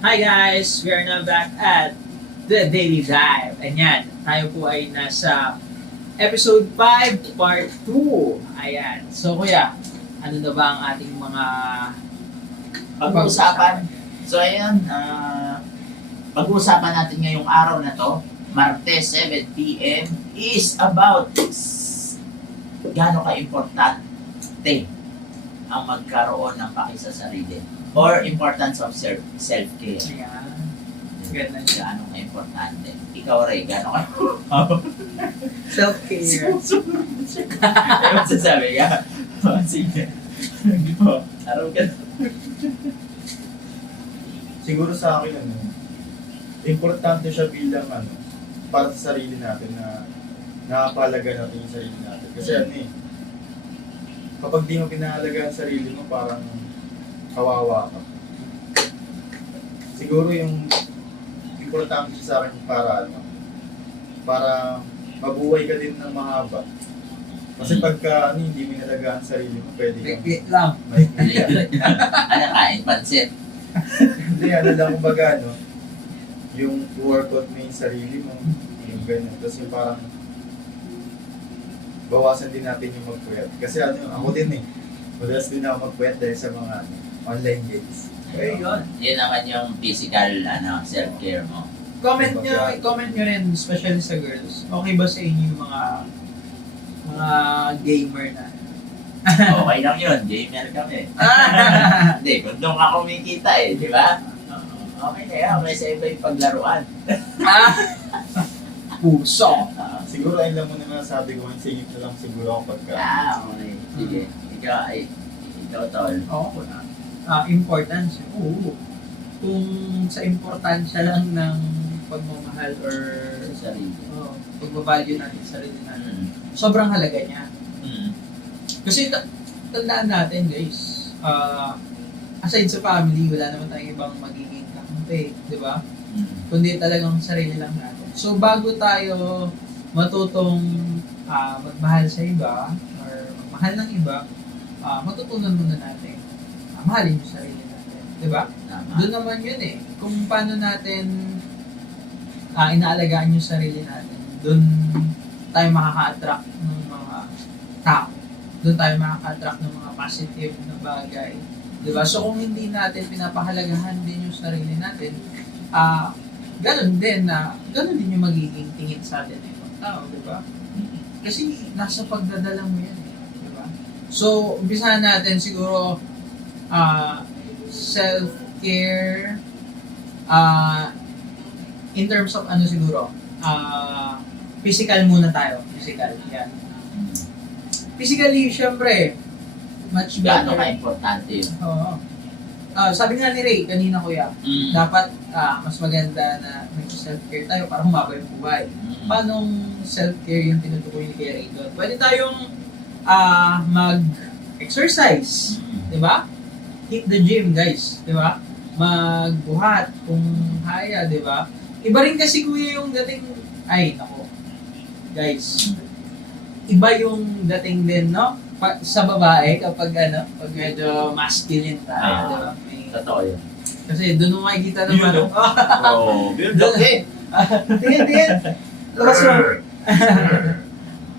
Hi guys! We are now back at The Daily Dive. Ayan, tayo po ay nasa episode 5, part 2. Ayan. So kuya, ano na ba ang ating mga Pag-uusapan. So ayan, pag-uusapan natin ngayong araw na to, Martes 7 p.m. is about gaano ka-importante ang magkaroon ng paki sa sarili or importance of self-care. Ayan. Ganda niya. Gaano ka-importante. Ikaw, Ray, gaano ka? Self-care. Ano masasabi ka? Sige. Araw ka. Siguro sa akin, importante siya bilang para sa sarili natin na nakapalaga natin yung sarili natin. Kasi kapag di mo pinahalaga ang sarili mo, parang kawawa ka. Siguro yung importante siya sa akin para mabuhay ka din ng mahaba. Kasi pagka hindi mo inalaga ang sarili mo, pwede kang Wait lang. Ano kain? Pansit? Hindi, lang kumbaga, yung workout mo yung sarili mo, yung ganyan. Tapos yung parang bawasan din natin yung magpuyat. Kasi ako din madalas din ako magpuyat dahil sa mga online games. Ayun. Yun naman yung physical self-care mo. Comment nyo rin, especially sa girls. Okay ba sa inyo yung mga gamer na? Okay lang yun, gamer kami. Hindi, kung doon ka kumikita di ba? Okay na yan, okay sa iba yung paglaruan. Puso. Siguro ayun lang muna na sabi ko, singit na lang siguro ako pagka. Okay. Sige. Ikaw, tol. Oo. Importance. Oo. Kung sa importansya lang ng pagmamahal or Sa sarili. pagbavalue natin sa sarili natin, sobrang halaga niya. Kasi tandaan natin guys, aside sa family, wala naman tayong ibang magiging kakampi, di ba? Kundi talagang sarili lang natin. So bago tayo matutong magmahal sa iba or magmahal ng iba, matutunan muna natin mahalin yung sarili natin, di ba? Tama. Doon naman yun kung paano natin inaalagaan yung sarili natin, doon tayo makaka-attract ng mga tao. Doon tayo makaka-attract ng mga positive na bagay. Diba? So kung hindi natin pinapahalagahan din yung sarili natin, ganun din yung magiging tingin sa atin ng ibang tao, diba? Kasi nasa pagdadala mo yan diba? So, umpisahan natin siguro self-care in terms of siguro physical muna tayo. Physical, yan. Physically, syempre, much Gaano better. ka-importante yun? Oo. Sabi nga ni Ray, kanina kuya, dapat mas maganda na mag-self-care tayo para humaba yung buhay. Paano self-care yung tinutukoy ni Kuya Ray doon? Pwede tayong mag-exercise, di ba? Hit the gym, guys, di ba? Magbuhat kung kaya, di ba? Iba rin kasi kuya yung dating, guys, iba yung dating din, no? Sa babae kapag pag medyo masculine tayo, di ba? Totoo yun. Kasi doon mo makikita naman. Build up Tingin. Labas mo.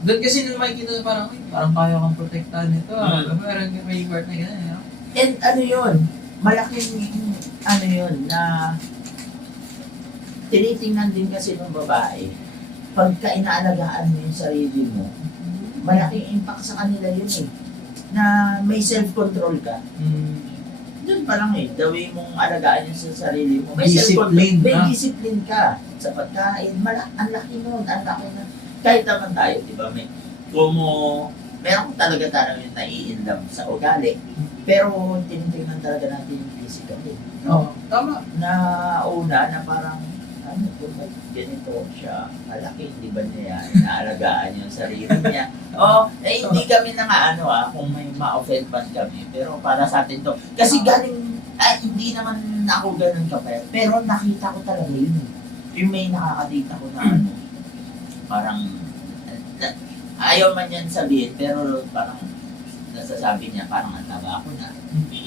Doon kasi nung makikita na parang kaya kang protektahan nito. Parang may part na gano'n, no? And yun, malaking yun, na tinitingnan din kasi ng babae, pagka inaalagaan mo yung sarili mo, malaking impact sa kanila yun na may self-control ka. Doon pa lang the way mong alagaan yung sa sarili mo, may Discipline, self-control, may no? discipline ka sa pagkain, ang laki nun, ang laki na. Kahit naman tayo, di ba, meron talaga yung nai-inlove sa ugali, pero tinitingnan talaga natin yung physical Oo, tama. na una na parang kung ganito siya kalaki, di ba niya inaalagaan yung sarili niya. Hindi kami kung may ma-offend man kami, pero para sa atin to, kasi hindi naman ako ganun kapayat, pero nakita ko talaga yun. Yung may nakakadate ako na parang, ayaw man yan sabihin, pero parang nasasabi niya, parang ang taba ako na.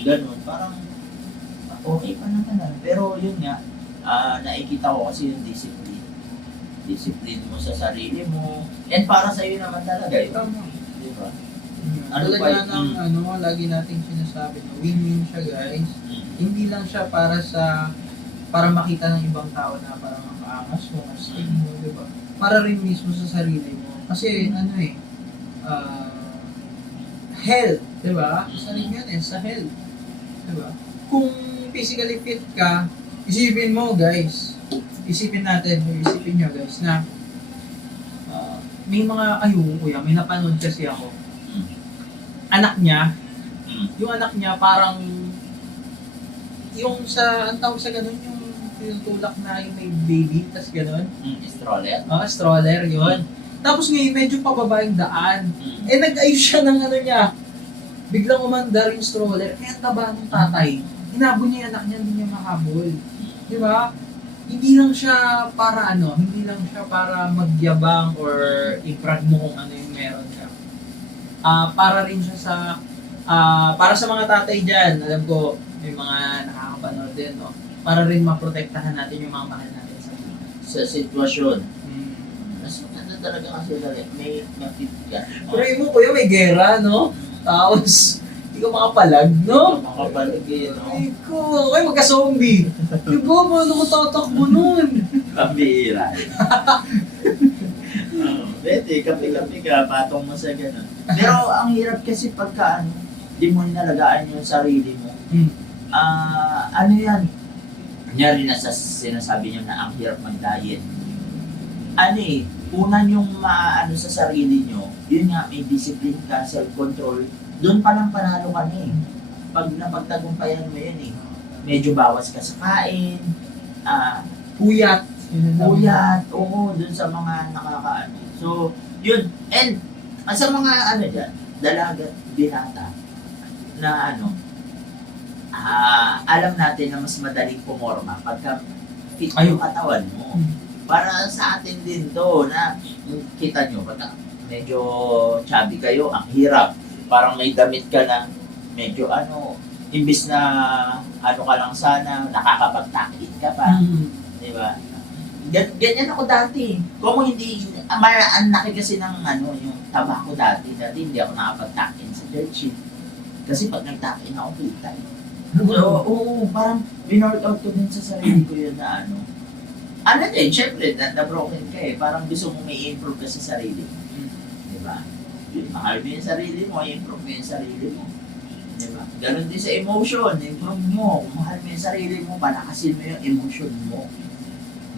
Ganun, parang okay pa naman Pero yun nga, nakikita ko kasi yung discipline. Discipline mo sa sarili mo. And para sa'yo naman talaga yun. Tama. Di ba? Ano Ano ba talaga ng yun? lagi nating sinasabi na win-win siya, guys. Hindi lang siya para makita ng ibang tao na parang makaangas mo, astig mo, di ba? Para rin mismo sa sarili mo. Kasi health, di ba? Isa rin yun sa health. Di ba? Kung physically fit ka, isipin mo, guys. Isipin nyo, guys, na may mga, kuya, may napanood kasi ako. Anak niya, yung anak niya parang yung ang tawag sa ganun, yung tinutulak na yung may baby, tas ganun. Stroller? Stroller, yun. Tapos ngayon, medyo pababa yung daan. Nag-ayos siya ng niya. Biglang umandar yung stroller. Kaya taba ng tatay. Hinabol niya yung anak niya, hindi niya mahabol. Di ba? Hindi lang siya para magyabang or i-brag mo kung ano yung meron ka. Para rin siya para sa mga tatay dyan, alam ko, may mga nakakapanood din, no? Para rin maprotektahan natin yung mga mahal natin Sa sitwasyon. Mas maganda talaga kasi may fit ka. Pray mo, kuya, may gera, no? Tapos, hindi ka makapalag, no? Makapalag no? Ay ko, magka-zombie. Diba, paano ko tatakbo nun? Pambihira. Pwede, kape-kape ka, patong mo sa gano'n. Pero ang hirap kasi pagka di mo nalagaan yung sarili mo. Ano yan? Kunyari na sinasabi nyo na ang hirap mag-diet. Una yung maano sa sarili nyo, yun nga, may discipline ka, self-control, doon pa lang panalo ka na Pag napagtagumpayan mo yun medyo bawas ka sa kain, Puyat. oo, doon sa mga nakakaano. So, yun, and sa mga dyan, dalaga, binata, na alam natin na mas madaling pumorma pagka fit yung katawan mo. Para sa atin din to na kita nyo, pagka medyo chubby kayo, ang hirap. Parang may damit ka na medyo imbis na ka lang sana, nakakapagtakit ka pa. Di ba? Ganyan ako dati. Kung hindi, ang laki kasi ng yung taba ko dati hindi ako nakapagtakin sa church. Kasi pag nagtakin ako, kita. So, parang binorkout ko din sa sarili ko yun na syempre, na-broken ka parang gusto mo may improve ka sa sarili mo. Diba? Mahal mo yung sarili mo, improve mo yung sarili mo. Diba? Ganon din sa emotion, improve mo. Kung mahal mo yung sarili mo, palakasin mo yung emotion mo.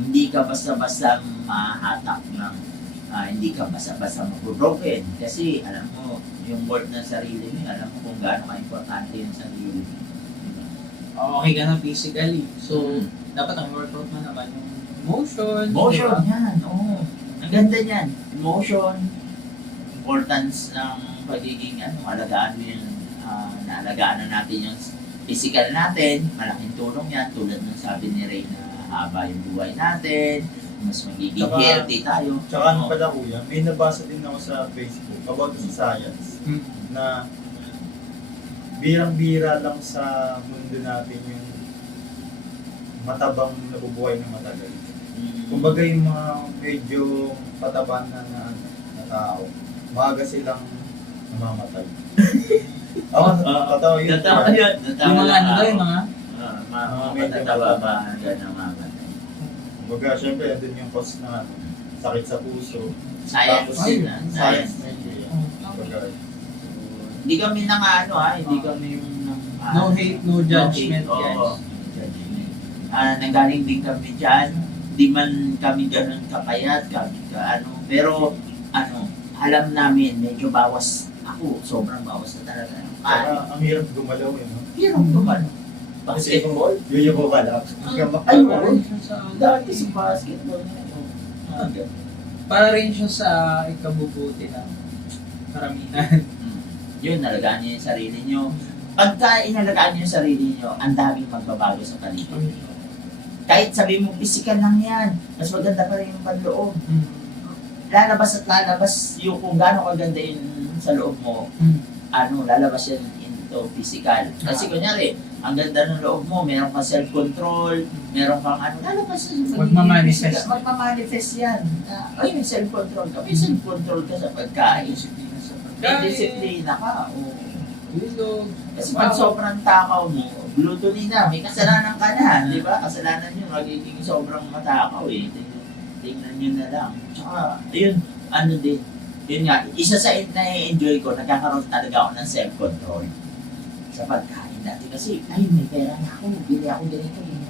Hindi ka basta-basta mahatak ng, hindi ka basta-basta mag-broken. Kasi alam mo, yung worth ng sarili mo, alam mo kung gaano ka-importante yung sarili mo. Okay ka na physically. So, dapat ang workout mo naman yung emotion. Emotion, diba? yan. Oo. Ang ganda niyan. Emotion, importance ng pagiging, alagaan mo yung, naalagaan na natin yung physical natin. Malaking tulong yan. Tulad ng sabi ni Ray na haba yung buhay natin. Mas magiging healthy tayo. Tsaka pala kuya, may nabasa din ako sa Facebook about sa science na birang-bira lang sa mundo natin yung matabang nabubuhay ng matagal. Kumbaga yung mga medyo pataban na tao, maaga silang namamatay. Nakakatawa yun. Natawa yun. Yung mga yung mga? Mga matataba ba hanggang namamatay. Kumbaga, syempre, andun yung cause na sakit sa puso. Science Tapos, din Science. Kumbaga, hindi kami hindi kami yung No hate, no judgment, no hate, guys. oo. Judgment. Nanggaling din kami dyan. Di man kami ganun kapayat, pero alam namin, medyo bawas ako, sobrang bawas na talaga. Ang hirap gumalaw yun, no? Hirap gumalaw. Basketball? Yun yung ko kalap. Ay, oo. Dati sa basketball. Para rin siya sa ikabubuti ng karamihan. Yun, nalagaan niyo yung sarili niyo. Pagka inalagaan niyo yung sarili niyo, ang daming magbabago sa paligid. Kahit sabi mo, physical lang yan, mas maganda pa rin yung panloob. Lalabas at lalabas yung kung gaano kaganda yun sa loob mo, lalabas yan into physical. Kasi kunyari, ang ganda ng loob mo, meron kang self-control, meron kang ano, lalabas sa Magmamanifest. Magmamanifest yan. Ay, may self-control ka. May self-control ka sa pagkain. Disiplina sa May pagkain. disiplina ka. Oo. Tulog. Kasi pag sobrang takaw mo, gluttony na, may kasalanan ka na, di ba? Kasalanan yun, magiging sobrang matakaw eh. Tingnan nyo na lang. Tsaka, ayun, ano din, yun nga, isa sa na-enjoy ko, nagkakaroon talaga ako ng self-control sa pagkain dati. Kasi, ay, may pera na ako, bili ako ganito, ganito.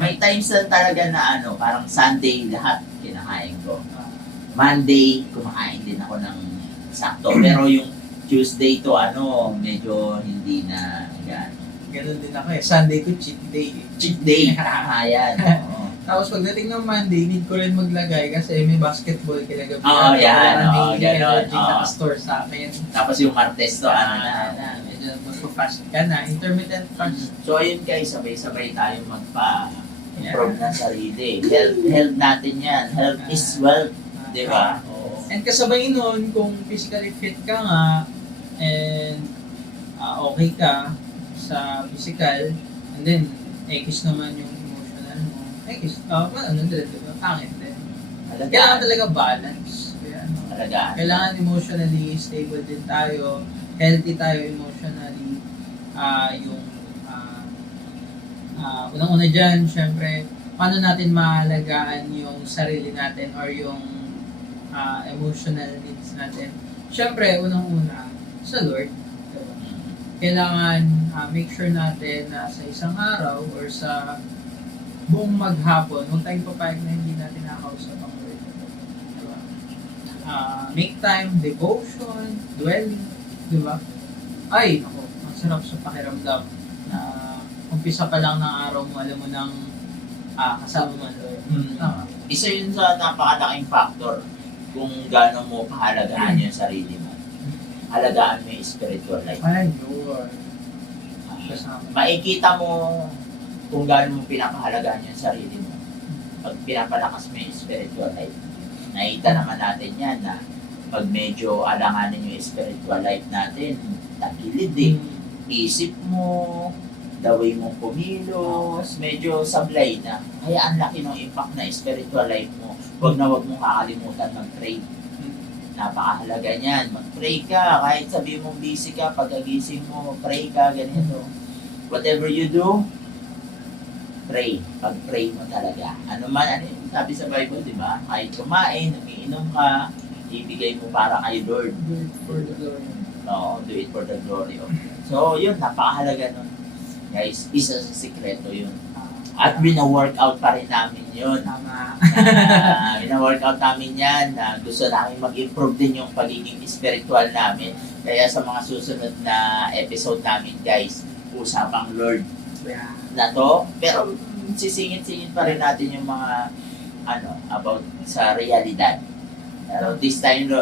May times na talaga na ano, parang Sunday lahat kinakain ko. Monday, kumakain din ako ng sakto. Pero yung Tuesday to ano, medyo hindi na yan. Ganun din ako eh. Sunday to cheat day. Cheat day, kakayan. Oo. Tapos pagdating ng Monday, need ko rin maglagay kasi may basketball kinagabi. Oo, yan. Oo, May ganon. energy Oo. nakastore sa akin. Tapos yung Martes to, ano na. Medyo magpo-fast ka na. Intermittent fast. So ayun guys, sabay-sabay tayong magpa-improve ng sarili. Health natin yan. Health is wealth. Di ba? Oo. And kasabay nun, kung physically fit ka nga, and okay ka sa physical, and then, X naman yung emotional mo. X, ano din, diba? Pangit din. Kailangan Alagaan. talaga balance. Kaya, Alagaan. kailangan emotionally stable din tayo, healthy tayo emotionally. Yung, unang-una dyan, syempre, paano natin maalagaan yung sarili natin or yung emotional needs natin. Syempre, unang-una, sa Lord. Diba? Kailangan make sure natin na sa isang araw or sa buong maghapon, huwag tayong papayag na hindi natin nakakausap ang Lord. Diba? Make time, devotion, dwelling, di ba? Ay, ako, ang sarap sa pakiramdam na umpisa pa lang ng araw mo, alam mo nang kasama mo ang Lord. Isa yun sa napakalaking factor kung gaano mo pahalagaan yung sarili mo. Halagaan mo yung spiritual life. Ay, Lord. Kasama. Makikita mo kung gaano mo pinapahalagaan yung sarili mo pag pinapalakas mo yung spiritual life. Nakita naman natin yan na pag medyo alanganin yung spiritual life natin, tagilid eh. Isip mo, the way mong kumilos, medyo sablay na. Kaya ang laki ng impact na spiritual life mo. Huwag na huwag mong kakalimutan mag-pray. Napakahalaga niyan. Mag-pray ka. Kahit sabi mong busy ka, pagkagising mo, pray ka, ganito. Whatever you do, pray. Pag-pray mo talaga. Ano man, ano yung sabi sa Bible, di ba? Kahit kumain, umiinom ka, ibigay mo para kay Lord. Do it for the glory. No, do it for the glory of God. So, yun, napakahalaga nun. Guys, isa sa sikreto yun. At bina-workout pa rin namin yun. Tama. Bina-workout namin yan na gusto namin mag-improve din yung pagiging spiritual namin. Kaya sa mga susunod na episode namin, guys, usapang Lord Yeah. na to. Pero sisingit-singit pa rin natin yung mga about sa realidad. Pero this time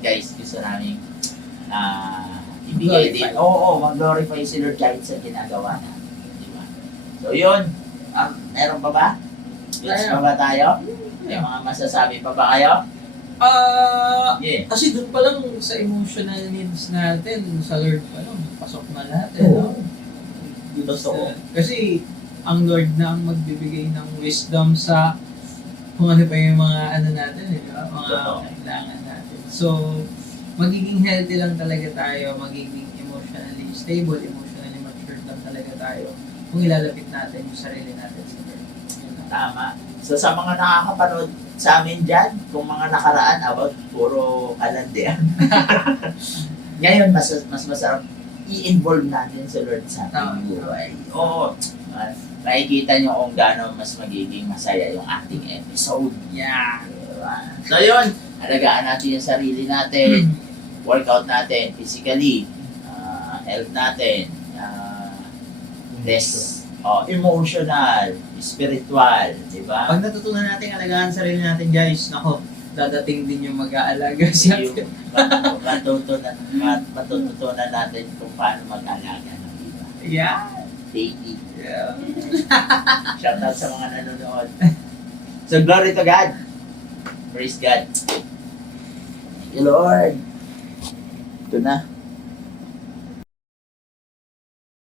guys, gusto namin ibigay din. Oo, mag-glorify si Lord kahit sa ginagawa na. Diba? So yun, meron pa ba? Yes pa ba tayo? May mga masasabi pa ba kayo? Yeah. Kasi doon pa lang sa emotional needs natin, sa Lord pa lang, pasok na lahat eh. No? Totoo. Kasi ang Lord na ang magbibigay ng wisdom sa kung ano pa yung mga natin, eh, mga Totoo. kailangan natin. So, magiging healthy lang talaga tayo, magiging emotionally stable, emotionally mature lang talaga tayo kung ilalapit natin yung sarili natin sa Lord. Yun lang. Tama. So sa mga nakakapanood sa amin dyan, kung mga nakaraan, about puro kalandian. Ngayon, mas masarap i-involve natin sa Lord sa Tama. ating buhay. Oo. Makikita nyo kung gaano mas magiging masaya yung ating episode. Yeah. Diba? So yun, alagaan natin yung sarili natin, workout natin physically, health natin, emotional, spiritual, di ba? Pag natutunan natin alagaan sarili natin, guys, nako, dadating din yung mag-aalaga siya. Yung matututunan natin kung paano mag-alaga ng iba. Yeah. Baby. Yeah. Shout out sa mga nanonood. So glory to God. Praise God. Thank you, Lord. Ito na.